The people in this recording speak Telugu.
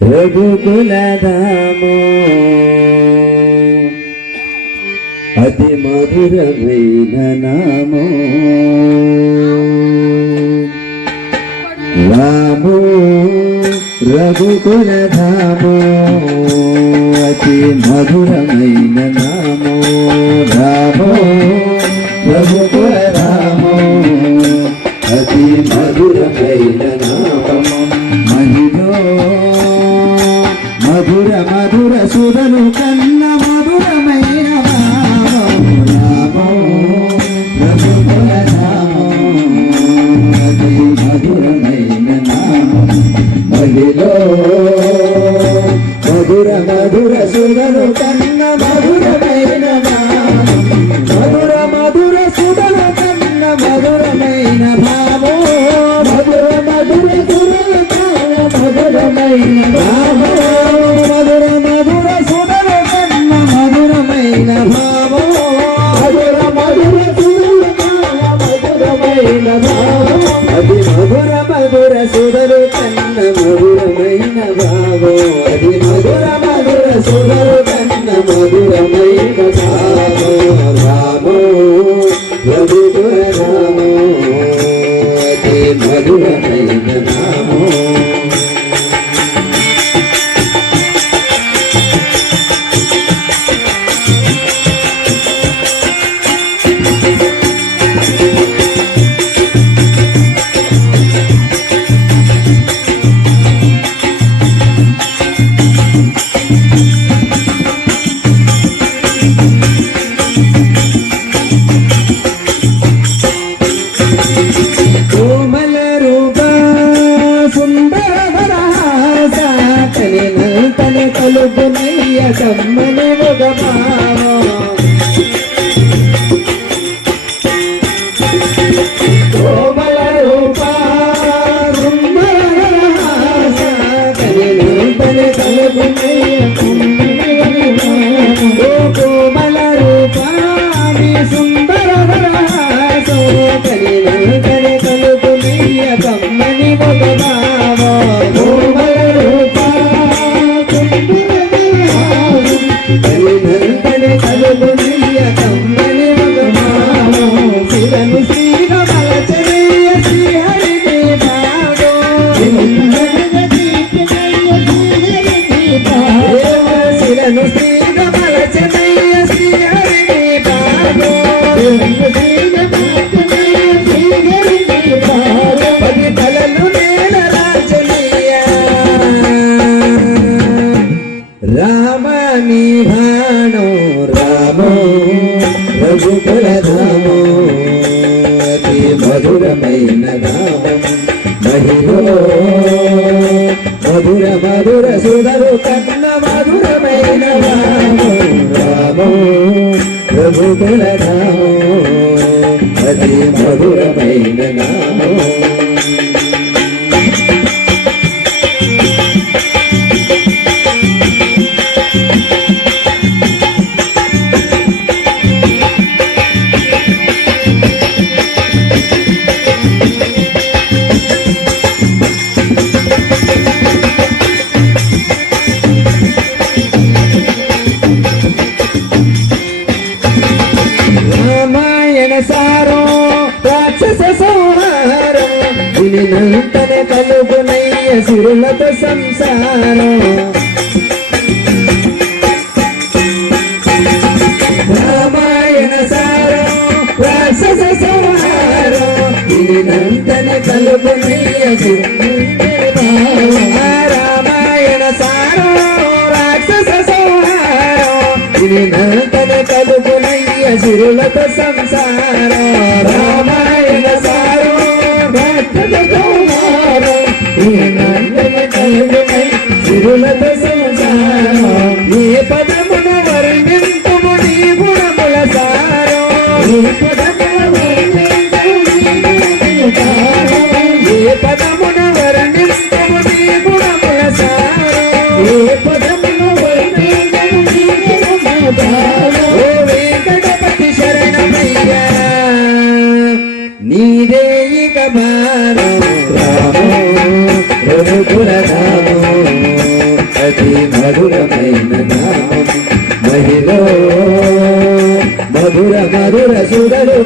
రఘుకులదాము అతి మధురమైన నాము. రాము రఘుకులధాము అతి మధురమైన నామో మధురమైన మధుర మధుర సుధలు కన్న మధురమైన మధుర మధుర సుధలు కన్న మధుర మధురమైన భావో అది మధుర మధుర సుధలు కన్న మధురమైన భావో అది మధుర మధుర సుధలు కన్న మధురమైన నల్తన కలుపునయ్య కమ్మని ఒక కోమల రూప సుందర రామో రఘుకుల ధాము అతి మధురమైన ధామం మహిళో మధుర మధుర సుధరు కన్న మధురమైన రామో రామో రఘుకుల ధాము అతి మధురమైన నామో. దీని నంతన కలుగునయ్య సిరులత సంసారం. రామాయణ సారో రాక్షస సంహారం. దీని కలుగునయ్య రామాయణ సారో రాక్షస సంహారం. ఇది నంతన కలుగునయ్య సిరులత సంసార. రామాయణ ఏ పద అతి మధురమైన నామం మహిలో మధుర మధుర సుధరు